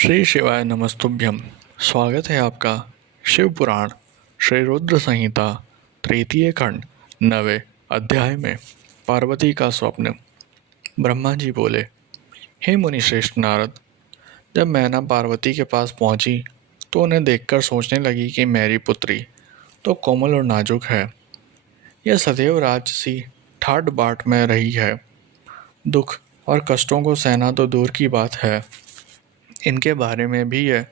श्री शिवाय नमस्तुभ्यम। स्वागत है आपका शिव पुराण श्री रुद्र संहिता तृतीय खंड नवे अध्याय में। पार्वती का स्वप्न। ब्रह्मा जी बोले, हे मुनि श्रेष्ठ नारद, जब मैना पार्वती के पास पहुंची तो उन्हें देखकर सोचने लगी कि मेरी पुत्री तो कोमल और नाजुक है। यह सदैव राजसी ठाट बाट में रही है। दुख और कष्टों को सहना तो दूर की बात है, इनके बारे में भी यह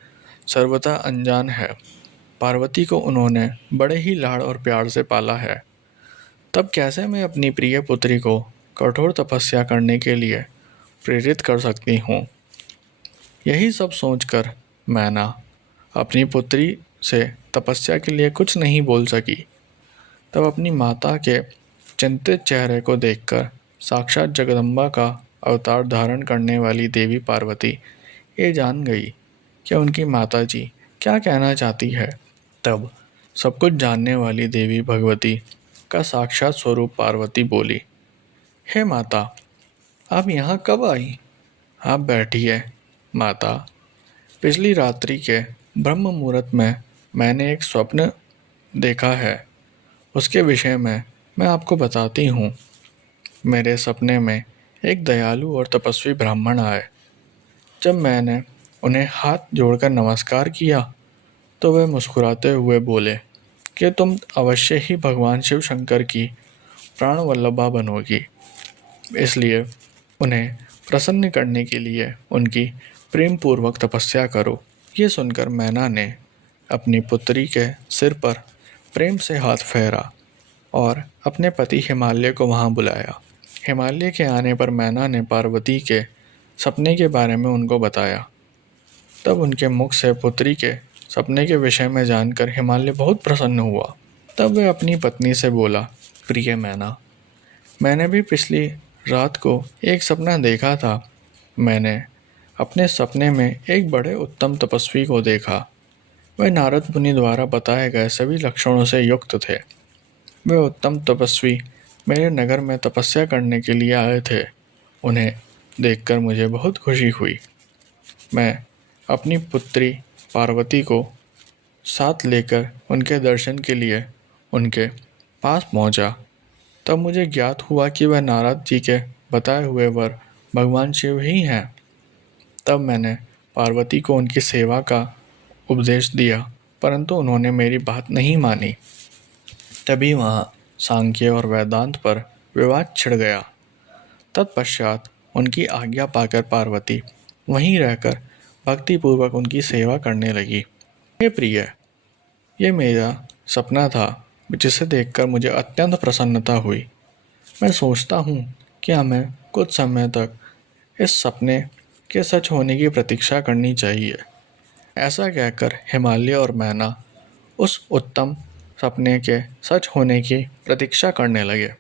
सर्वथा अनजान है। पार्वती को उन्होंने बड़े ही लाड़ और प्यार से पाला है, तब कैसे मैं अपनी प्रिय पुत्री को कठोर तपस्या करने के लिए प्रेरित कर सकती हूँ। यही सब सोचकर मैना अपनी पुत्री से तपस्या के लिए कुछ नहीं बोल सकी। तब अपनी माता के चिंतित चेहरे को देखकर साक्षात जगदम्बा का अवतार धारण करने वाली देवी पार्वती ये जान गई कि उनकी माताजी क्या कहना चाहती है। तब सब कुछ जानने वाली देवी भगवती का साक्षात स्वरूप पार्वती बोली, हे माता, आप यहाँ कब आई? आप बैठिए माता। पिछली रात्रि के ब्रह्म मुहूर्त में मैंने एक स्वप्न देखा है, उसके विषय में मैं आपको बताती हूँ। मेरे सपने में एक दयालु और तपस्वी ब्राह्मण आए। जब मैंने उन्हें हाथ जोड़कर नमस्कार किया तो वे मुस्कुराते हुए बोले कि तुम अवश्य ही भगवान शिव शंकर की प्राण वल्लभा बनोगी, इसलिए उन्हें प्रसन्न करने के लिए उनकी प्रेम पूर्वक तपस्या करो। ये सुनकर मैना ने अपनी पुत्री के सिर पर प्रेम से हाथ फेरा और अपने पति हिमालय को वहाँ बुलाया। हिमालय के आने पर मैना ने पार्वती के सपने के बारे में उनको बताया। तब उनके मुख से पुत्री के सपने के विषय में जानकर हिमालय बहुत प्रसन्न हुआ। तब वह अपनी पत्नी से बोला, प्रिय मैना, मैंने भी पिछली रात को एक सपना देखा था। मैंने अपने सपने में एक बड़े उत्तम तपस्वी को देखा। वह नारद मुनि द्वारा बताए गए सभी लक्षणों से युक्त थे। वे उत्तम तपस्वी मेरे नगर में तपस्या करने के लिए आए थे। उन्हें देखकर मुझे बहुत खुशी हुई। मैं अपनी पुत्री पार्वती को साथ लेकर उनके दर्शन के लिए उनके पास पहुंचा। तब मुझे ज्ञात हुआ कि वह नारद जी के बताए हुए वर भगवान शिव ही हैं। तब मैंने पार्वती को उनकी सेवा का उपदेश दिया, परंतु उन्होंने मेरी बात नहीं मानी। तभी वहाँ सांख्य और वेदांत पर विवाद छिड़ गया। तत्पश्चात उनकी आज्ञा पाकर पार्वती वहीं रहकर भक्तिपूर्वक उनकी सेवा करने लगी। हे प्रिय, ये मेरा सपना था जिसे देखकर मुझे अत्यंत प्रसन्नता हुई। मैं सोचता हूँ कि हमें कुछ समय तक इस सपने के सच होने की प्रतीक्षा करनी चाहिए। ऐसा कहकर हिमालय और मैना उस उत्तम सपने के सच होने की प्रतीक्षा करने लगे।